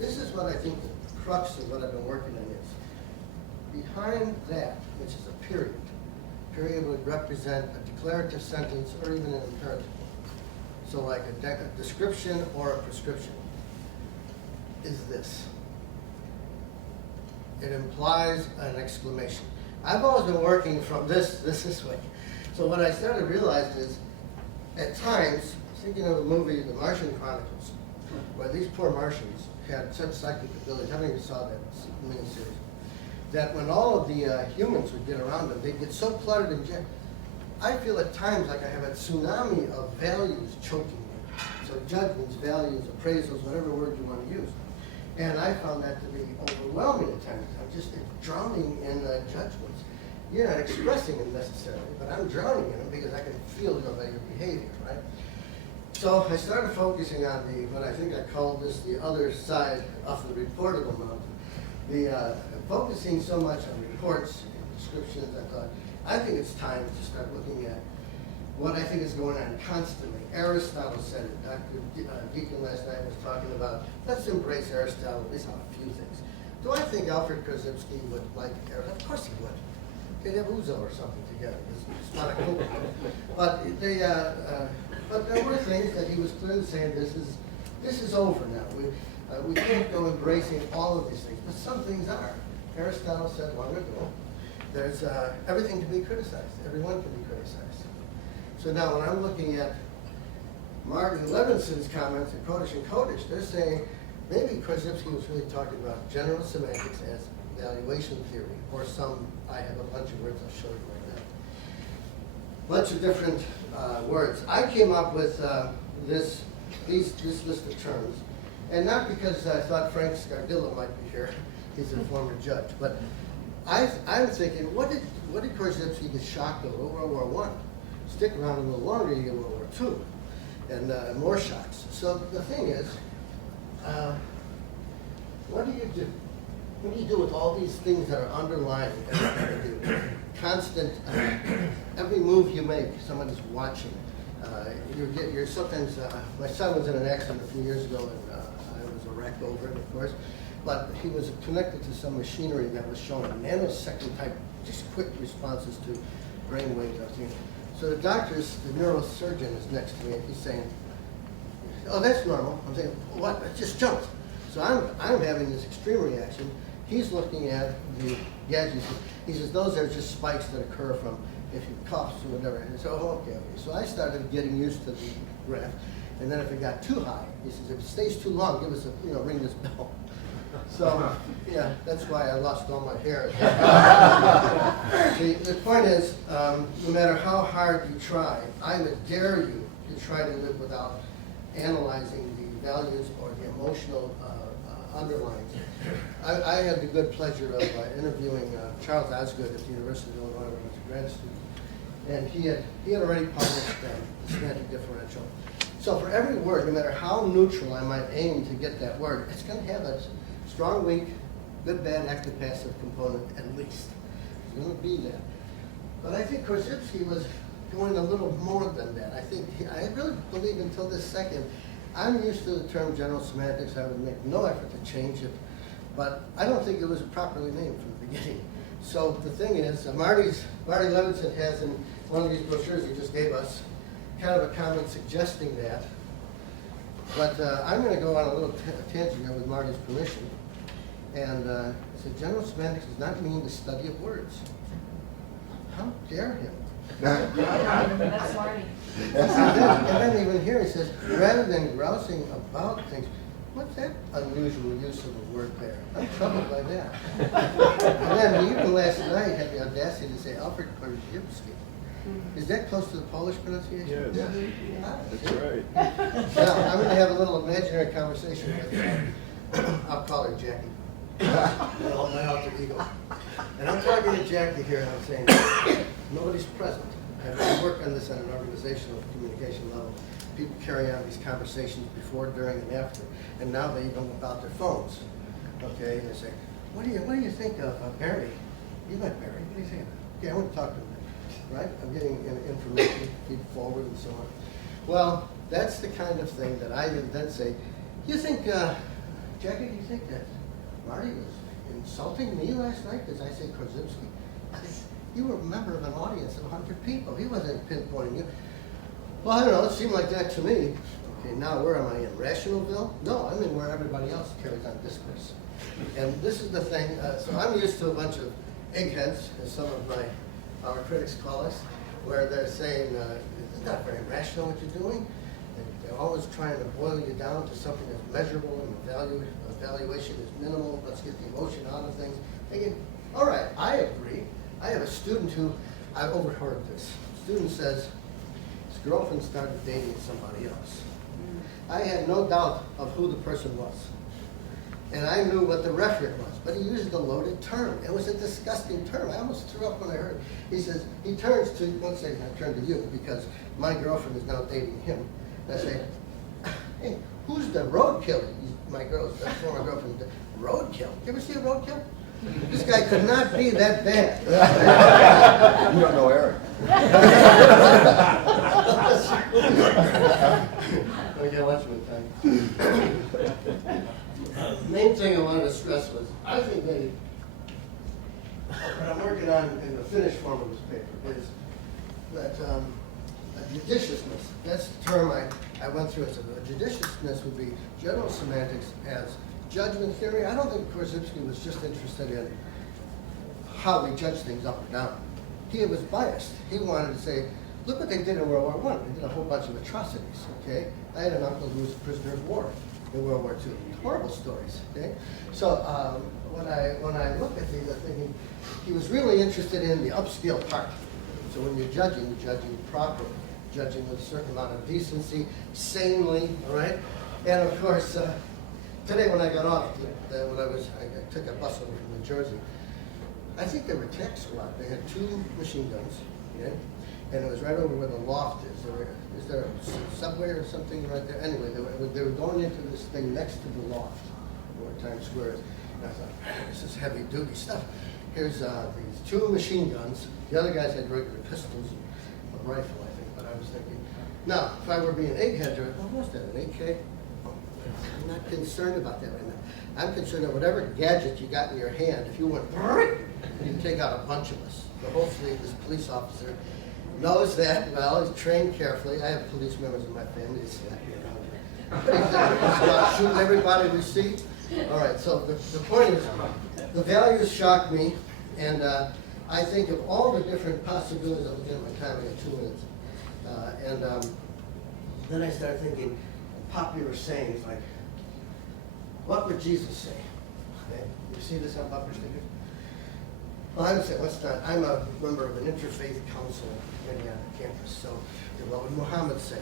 this is what I think the crux of what I've been working on is. Behind that, which is a period would represent a declarative sentence or even an imperative. So like a description or a prescription is this. It implies an exclamation. I've always been working from this way. So what I started to realize is, at times, thinking of a movie, The Martian Chronicles, where these poor Martians had such psychic abilities. I don't even saw that miniseries. That when all of the humans would get around them, they'd get so cluttered and jammed. I feel at times like I have a tsunami of values choking me. So judgments, values, appraisals, whatever word you want to use. And I found that to be overwhelming at times. I'm just drowning in judgments. You're not expressing them necessarily, but I'm drowning in them because I can feel your behavior, right? So I started focusing on what I think I called this the other side of the reportable mountain. Focusing so much on reports and descriptions, I think it's time to start looking at what I think is going on constantly. Aristotle said it. Dr. Deacon last night was talking about, let's embrace Aristotle, at least on a few things. Do I think Alfred Korzybski would like Aristotle? Of course he would. They'd have Uzo or something together. It's not a cool. But there were things that he was clearly saying, this is over now. We can't go embracing all of these things, but some things are. Aristotle said long ago, there's everything can be criticized. Everyone can be criticized. So now when I'm looking at Martin Levinson's comments in Kodesh and Kodesh, they're saying maybe Korzybski was really talking about general semantics as evaluation theory, or I have a bunch of words I'll show you right now. Bunch of different words. I came up with this list of terms, and not because I thought Frank Scardillo might be here. He's a former judge, but I'm thinking, what did Korzybski get shocked over? World War I. Stick around a little longer, you get World War II, and more shocks. So the thing is, what do you do? What do you do with all these things that are underlying everything you do? Constant, every move you make, someone is watching. You're sometimes, my son was in an accident a few years ago, and I was a wreck over it, of course. But he was connected to some machinery that was showing nanosecond type, just quick responses to brain waves. So the neurosurgeon is next to me, and he's saying, "Oh, that's normal." I'm saying, "What? It just jumped." So I'm having this extreme reaction. He's looking at the gadgets. He says, "Those are just spikes that occur from if you cough or whatever." And so, okay. So I started getting used to the graph, and then if it got too high, he says, "If it stays too long, give us ring this bell." So, yeah, that's why I lost all my hair. The point is, no matter how hard you try, I would dare you to try to live without analyzing the values or the emotional underlines. I had the good pleasure of interviewing Charles Osgood at the University of Illinois when I was a grad student, and he had already published the semantic differential. So for every word, no matter how neutral I might aim to get that word, it's going to have a strong, weak, good, bad, active, passive component at least. It's going to be that. But I think Korzybski was going a little more than that. I really believe until this second, I'm used to the term general semantics. I would make no effort to change it. But I don't think it was properly named from the beginning. So the thing is, Marty Levinson has in one of these brochures he just gave us kind of a comment suggesting that. But I'm going to go on a little tangent here with Marty's permission. And so general semantics does not mean the study of words. How dare him? That's Marty. And then even here he says, rather than grousing about things, what's that unusual use of a word there? I'm troubled by that. And then even last night had the audacity to say Alfred Korzybski. Is that close to the Polish pronunciation? Yes. That's right. Now, I'm going to have a little imaginary conversation with I'll call her Jackie. My alter ego. And I'm talking to Jackie here, and I'm saying, nobody's present. I work on this on an organizational communication level. People carry on these conversations before, during, and after. And now they even whip out their phones. Okay, and they say, what do you think of Barry? You met Barry, what do you think? Okay, I want to talk to him. Right? I'm getting information, feed forward, and so on. Well, that's the kind of thing that I would then say, you think Jackie, do you think that Marty was insulting me last night because I said Korzybski? I said, you were a member of an audience of 100 people. He wasn't pinpointing you. Well, I don't know, it seemed like that to me. Okay, now where am I in? Rationalville? No, I'm in where everybody else carries on discourse. And this is the thing, so I'm used to a bunch of eggheads, as some of our critics call us, where they're saying, it's not very rational what you're doing. They're always trying to boil you down to something that's measurable and evaluation is minimal. Let's get the emotion out of things. Thinking, all right, I agree. I have a student who, I overheard this. Student says, his girlfriend started dating somebody else. I had no doubt of who the person was. And I knew what the referent was, but he used a loaded term. It was a disgusting term. I almost threw up when I heard it. He says, he turns to, let's say I turn to you, because my girlfriend is now dating him. And I say, hey, who's the roadkill? My former girlfriend, roadkill? You ever see a roadkill? This guy could not be that bad. You don't know Eric. Okay, watch my time. Main thing I wanted to stress was, I think what I'm working on in the finished form of this paper is that judiciousness, that's the term I went through. So judiciousness would be general semantics as judgment theory. I don't think Korzybski was just interested in how we judge things up or down. He was biased. He wanted to say, look what they did in World War I. They did a whole bunch of atrocities, okay? I had an uncle who was a prisoner of war in World War II. Horrible stories, okay? So when I look at these, I'm thinking, he was really interested in the upscale part. So when you're judging properly, judging with a certain amount of decency, sanely, all right? And of course, today when I got off, I took a bus over from New Jersey. I think they were tech squad. They had 2 machine guns, okay? And it was right over where the loft is. Is there a subway or something right there? Anyway, they were going into this thing next to the loft, where Times Square is. And I thought, this is heavy duty stuff. Here's these 2 machine guns. The other guys had regular pistols, a rifle, I think. But I was thinking, now, if I were being egghead, what was that, an AK? Oh, I'm not concerned about that right now. I'm concerned that whatever gadget you got in your hand, if you went, you'd take out a bunch of us. So hopefully this police officer knows that well. He's trained carefully. I have police members in my family. They slap me around. But he's not shooting everybody we see. All right, so the point is, the values shock me, and I think of all the different possibilities. I'm looking at my time, I got 2 minutes. Then I started thinking popular sayings like, what would Jesus say? Okay. You see this on bumper stickers? Well, I would say, I'm a member of an interfaith council on campus, so what would Muhammad say?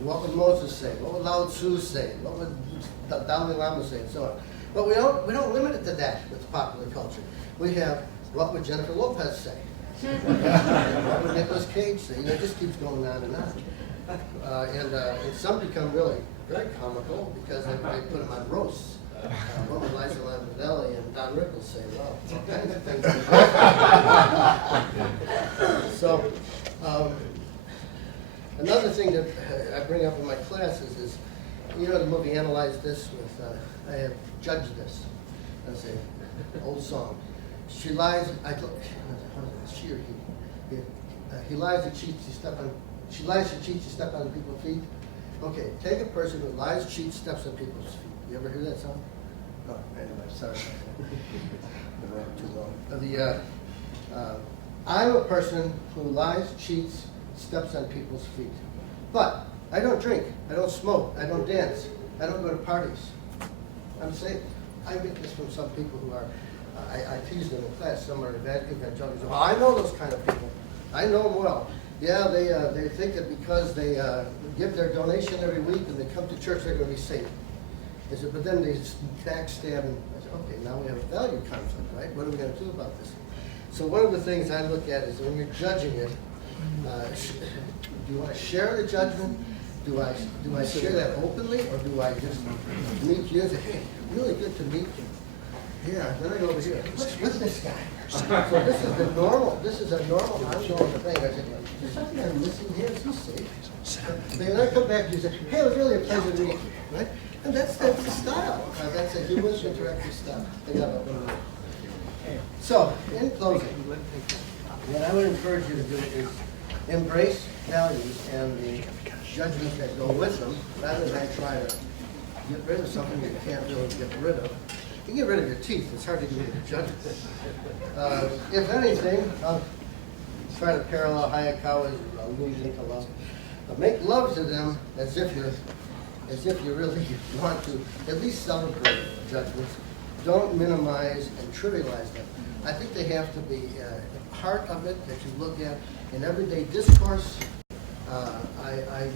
What would Moses say? What would Lao Tzu say? What would the Dalai Lama say, and so on. But we don't limit it to that with popular culture. We have, what would Jennifer Lopez say? What would Nicolas Cage say? It just keeps going on and on. And some become really very comical because they put them on roasts. What would Liza Lampanelli and Don Rickles say? Well, all kinds of things. So, another thing that I bring up in my classes is, you know, the movie Analyze This with, I have Judge This. That's an old song. She lies, she or he? He lies, he cheats, she lies, she cheats, she steps on people's feet. Okay, take a person who lies, cheats, steps on people's feet. You ever hear that song? No, anyway, sorry. Too long. I'm a person who lies, cheats, steps on people's feet. But I don't drink, I don't smoke, I don't dance, I don't go to parties. I'm safe. I get this from some people who are, I tease them in class, some are evangelicals. Oh, I know those kind of people. I know them well. Yeah, they think that because they give their donation every week and they come to church, they're going to be safe. I said, but then they backstab, and I said, okay, now we have a value conflict, right? What are we going to do about this? So one of the things I look at is when you're judging it, do I share the judgment? Do I share that openly, or do I just meet you and say, hey, really good to meet you? Yeah, then I go over here. What's with this guy? So this is a normal ongoing thing. I said, is there something I'm missing here? Is he safe? Then I come back and you say, hey, it was really a pleasure to meet you, right? And that's the style. That's a you with interactive stuff. I got it. So, in closing, what I would encourage you to do is embrace values and the judgments that go with them, rather than try to get rid of something you can't really get rid of. You can get rid of your teeth, it's hard to get rid of your judgment. If anything, I'll try to parallel Hayakawa's allusion to love. But make love to them as if you really want to at least celebrate judgments. Don't minimize and trivialize them. I think they have to be a part of it that you look at in everyday discourse. I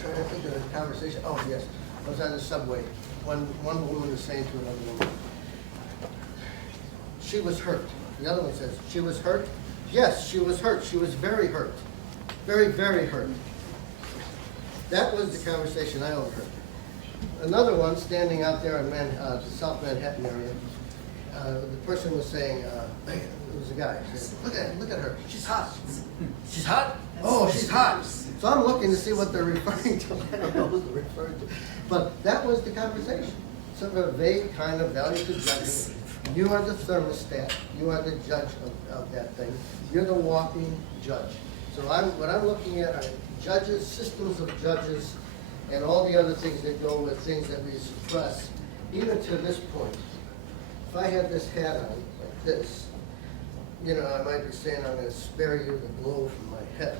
trying to think of a conversation. Oh yes, I was on the subway. One woman was saying to another woman, she was hurt. The other one says, she was hurt? Yes, she was hurt. She was very hurt. Very, very hurt. That was the conversation I overheard. Another one, standing out there in the South Manhattan area, the person was saying, it was a guy, he said, look at her, she's hot. She's hot? Oh, she's hot. So I'm looking to see what they're referring to. I don't know what they're referring to. But that was the conversation. Sort of a vague kind of value to judgment. You are the thermostat. You are the judge of that thing. You're the walking judge. So what I'm looking at are judges, systems of judges, and all the other things that go with things that we suppress, even to this point. If I had this hat on, like this, you know, I might be saying I'm going to spare you the blow from my head.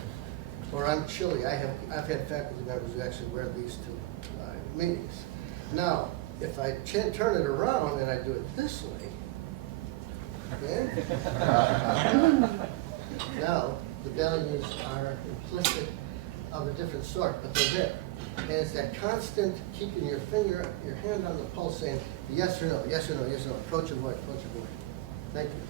Or I'm chilly. I've had faculty members who actually wear these to meetings. Now, if I turn it around and I do it this way, okay? Now, the values are implicit of a different sort, but they're there. And it's that constant keeping your hand on the pulse saying yes or no, yes or no, yes or no, approach, avoid, approach, avoid. Thank you.